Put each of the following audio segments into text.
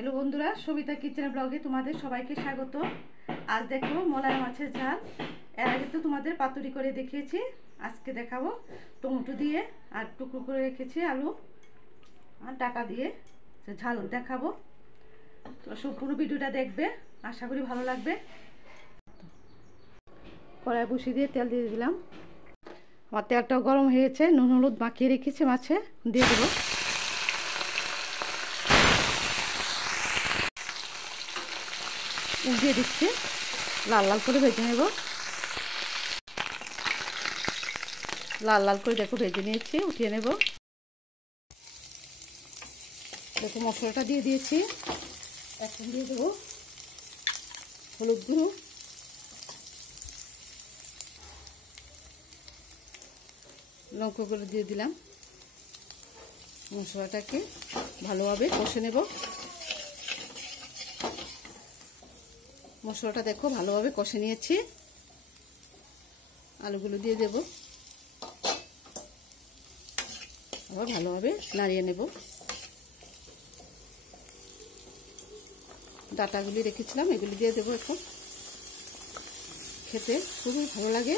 Hello বন্ধুরা, Sabita kitchen ব্লগে তোমাদের সবাইকে স্বাগত। আজ দেখো মলার মাছের ঝাল। এর আগে তো তোমাদের পাতুরি করে দেখিয়েছি, আজকে দেখাবো টমেটো দিয়ে আর টুকরো করে রেখেছি আলু আর ডাটা দিয়ে ঝাল দেখাবো। তো সম্পূর্ণ ভিডিওটা দেখবে, আশা করি ভালো লাগবে। কড়াই বসিয়ে দিয়ে তেল দিয়ে দিলাম। আমার তেলটাও গরম হয়েছে, নুন হলুদ মাখিয়ে রেখেছি মাছে, দিয়ে দেবো। উল্টিয়ে দিচ্ছি, লাল লাল করে ভেজে নেব। লাল লাল করে দেখো ভেজে নিয়েছি, উঠিয়ে নেব। দেখো মশলাটা দিয়ে দিয়েছি, এখন দিয়ে দেবো হলুদ গুঁড়ো, লঙ্কা গুঁড়ো দিয়ে দিলাম। মশলাটাকে ভালোভাবে কষে নেব। মশলাটা দেখো ভালোভাবে কষে নিয়েছি, আলুগুলো দিয়ে দেব, আবার ভালোভাবে নাড়িয়ে নেব। ডাটাগুলি রেখেছিলাম এগুলি দিয়ে দেবো। এখন খেতে খুবই ভালো লাগে,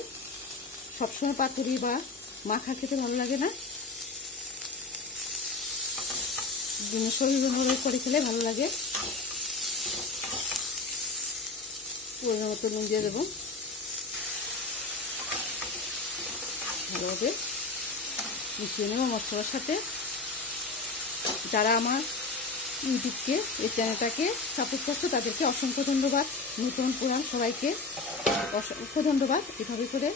সবসময় পাতুরি বা মাখা খেতে ভালো লাগে না, শরীর করে খেলে ভালো লাগে। পরিমাণ মতো নুন দিয়ে দেবো, ভালোভাবে মিশিয়ে নেব মশলার সাথে। যারা আমার ইউটিউবকে, এই চ্যানেলটাকে সাপোর্ট করছো তাদেরকে অসংখ্য ধন্যবাদ। নতুন পুরান সবাইকে অসংখ্য ধন্যবাদ। এভাবে করে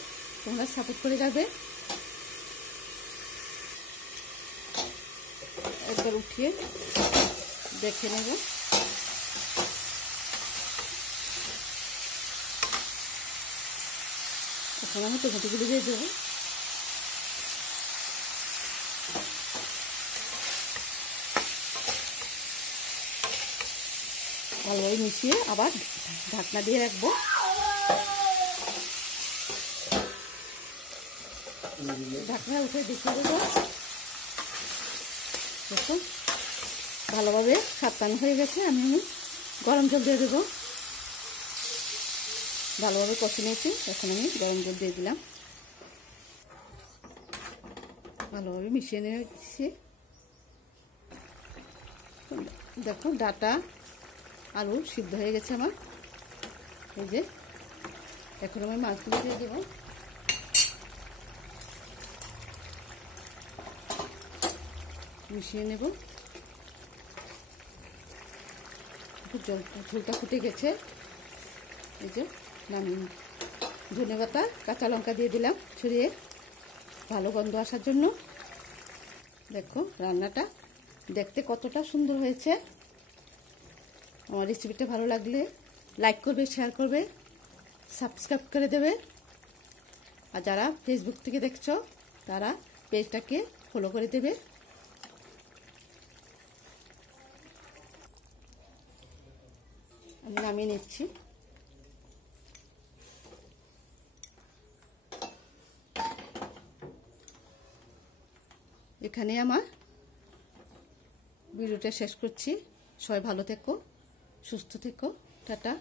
তোমরা সাপোর্ট করে যাবে। একবার উঠিয়ে দেখে নেব। এখন আমি টমেটোগুলো দিয়ে দেবো। ভালোভাবে মিশিয়ে আবার ঢাকনা দিয়ে রাখবো। ঢাকনা উঠে দেখিয়ে দেবো। দেখুন ভালোভাবে সাবধান হয়ে গেছে। আমি গরম জল দিয়ে দেবো। ভালোভাবে কষে নিয়েছি, এখন আমি গরম জল দিয়ে দিলাম। ভালোভাবে মিশিয়ে নিয়েছি। দেখো ডাটা আলু সিদ্ধ হয়ে গেছে আমার। এই যে এখন আমি মাছগুলো দিয়ে দেবো। মিশিয়ে নেব। ঝোলটা ফুটে গেছে। এই যে নামিয়ে ধনেপাতা কাঁচা লঙ্কা দিয়ে দিলাম ছড়িয়ে, ভালো গন্ধ আসার জন্য। দেখো রান্নাটা দেখতে কতটা সুন্দর হয়েছে। আমার রেসিপিটা ভালো লাগলে লাইক করবে, শেয়ার করবে, সাবস্ক্রাইব করে দেবে। আর যারা ফেসবুক থেকে দেখছো তারা পেজটাকে ফলো করে দেবে। আমি নামিয়ে নিচ্ছি। এখানে আমার ভিডিওটা শেষ করছি। সবাই ভালো থেকো, সুস্থ থেকো, টাটা।